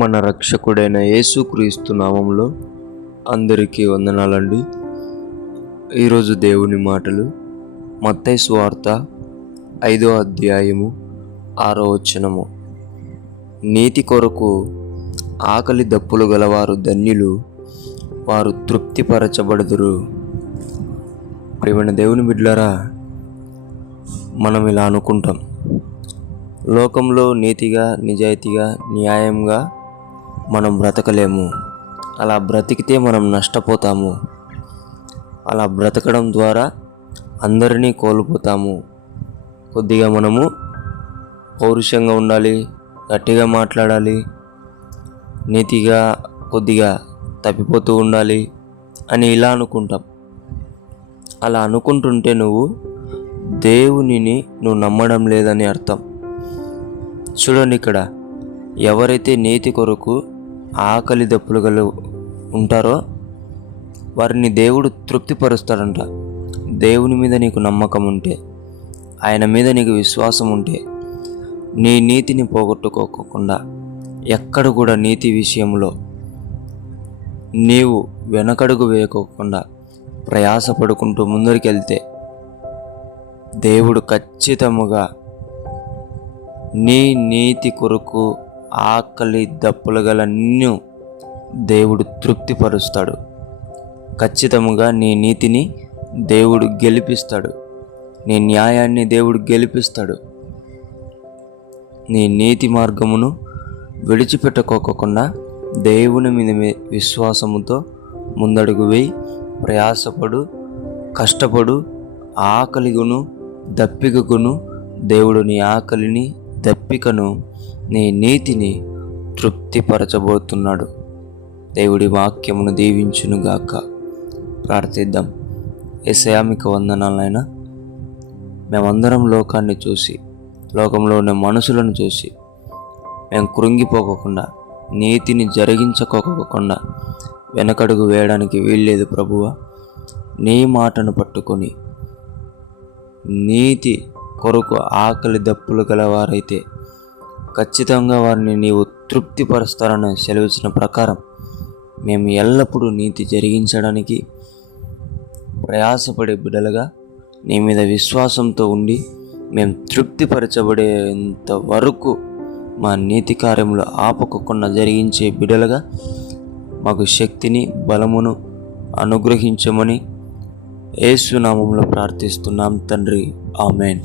మన రక్షకుడైన యేసుక్రీస్తు నామంలో అందరికీ వందనాలండి. ఈరోజు దేవుని మాటలు మత్తయి సువార్త 5వ అధ్యాయము 6వ వచనము. నీతి కొరకు ఆకలి దప్పులు గలవారు ధన్యులు, వారు తృప్తిపరచబడుదురు. ప్రియమైన దేవుని బిడ్డలారా, మనం ఇలా అనుకుంటాం, లోకంలో నీతిగా, నిజాయితీగా, న్యాయంగా మనం బ్రతకలేము. అలా బ్రతికితే మనం నష్టపోతాము. అలా బ్రతకడం ద్వారా అందరినీ కోల్పోతాము. కొద్దిగా మనము పౌరుషంగా ఉండాలి, గట్టిగా మాట్లాడాలి, నీతిగా కొద్దిగా తప్పిపోతూ ఉండాలి అని ఇలా అనుకుంటాం. అలా అనుకుంటుంటే నువ్వు దేవునిని నమ్మడం లేదని అర్థం. చూడండి, ఇక్కడ ఎవరైతే నీతి కొరకు ఆకలి దప్పులు గల ఉంటారో వారిని దేవుడు తృప్తిపరుస్తాడంట. దేవుని మీద నీకు నమ్మకం ఉంటే, ఆయన మీద నీకు విశ్వాసం ఉంటే, నీ నీతిని పోగొట్టుకోకుండా, ఎక్కడ కూడా నీతి విషయంలో నీవు వెనకడుగు వేయకోకుండా ప్రయాసపడుకుంటూ ముందరికి వెళ్తే దేవుడు ఖచ్చితముగా నీ నీతి కొరకు ఆకలి దప్పులు గల నిన్ను దేవుడు తృప్తిపరుస్తాడు. ఖచ్చితంగా నీ నీతిని దేవుడు గెలిపిస్తాడు. నీ న్యాయాన్ని దేవుడు గెలిపిస్తాడు. నీ నీతి మార్గమును విడిచిపెట్టుకోకుండా దేవుని మీద విశ్వాసముతో ముందడుగు వేయి, ప్రయాసపడు, కష్టపడు. ఆకలిగును దప్పికగును దేవుడు నీ ఆకలిని, దప్పికను, నీ నీతిని తృప్తిపరచబోతున్నాడు. దేవుడి వాక్యమును దీవించునుగాక. ప్రార్థిద్దాం. యేసయ్యా, మీకు వందనాలైనా. మేమందరం లోకాన్ని చూసి, లోకంలో ఉన్న మనుషులను చూసి మేము కృంగిపోకుండా, నీతిని జరిగించుకోకుండా వెనకడుగు వేయడానికి వీల్లేదు ప్రభువా. నీ మాటను పట్టుకొని నీతి కొరకు ఆకలి దప్పులు గలవారైతే ఖచ్చితంగా వారిని నీవు తృప్తిపరుస్తారని సెలవిచ్చిన ప్రకారం మేము ఎల్లప్పుడూ నీతి జరిగించడానికి ప్రయాసపడే బిడ్డలుగా, నీ మీద విశ్వాసంతో ఉండి మేము తృప్తిపరచబడేంత వరకు మా నీతి కార్యములు ఆపకుండా జరిగించే బిడ్డలుగా మాకు శక్తిని, బలమును అనుగ్రహించమని యేసు నామములో ప్రార్థిస్తున్నాం తండ్రి. ఆమేన్.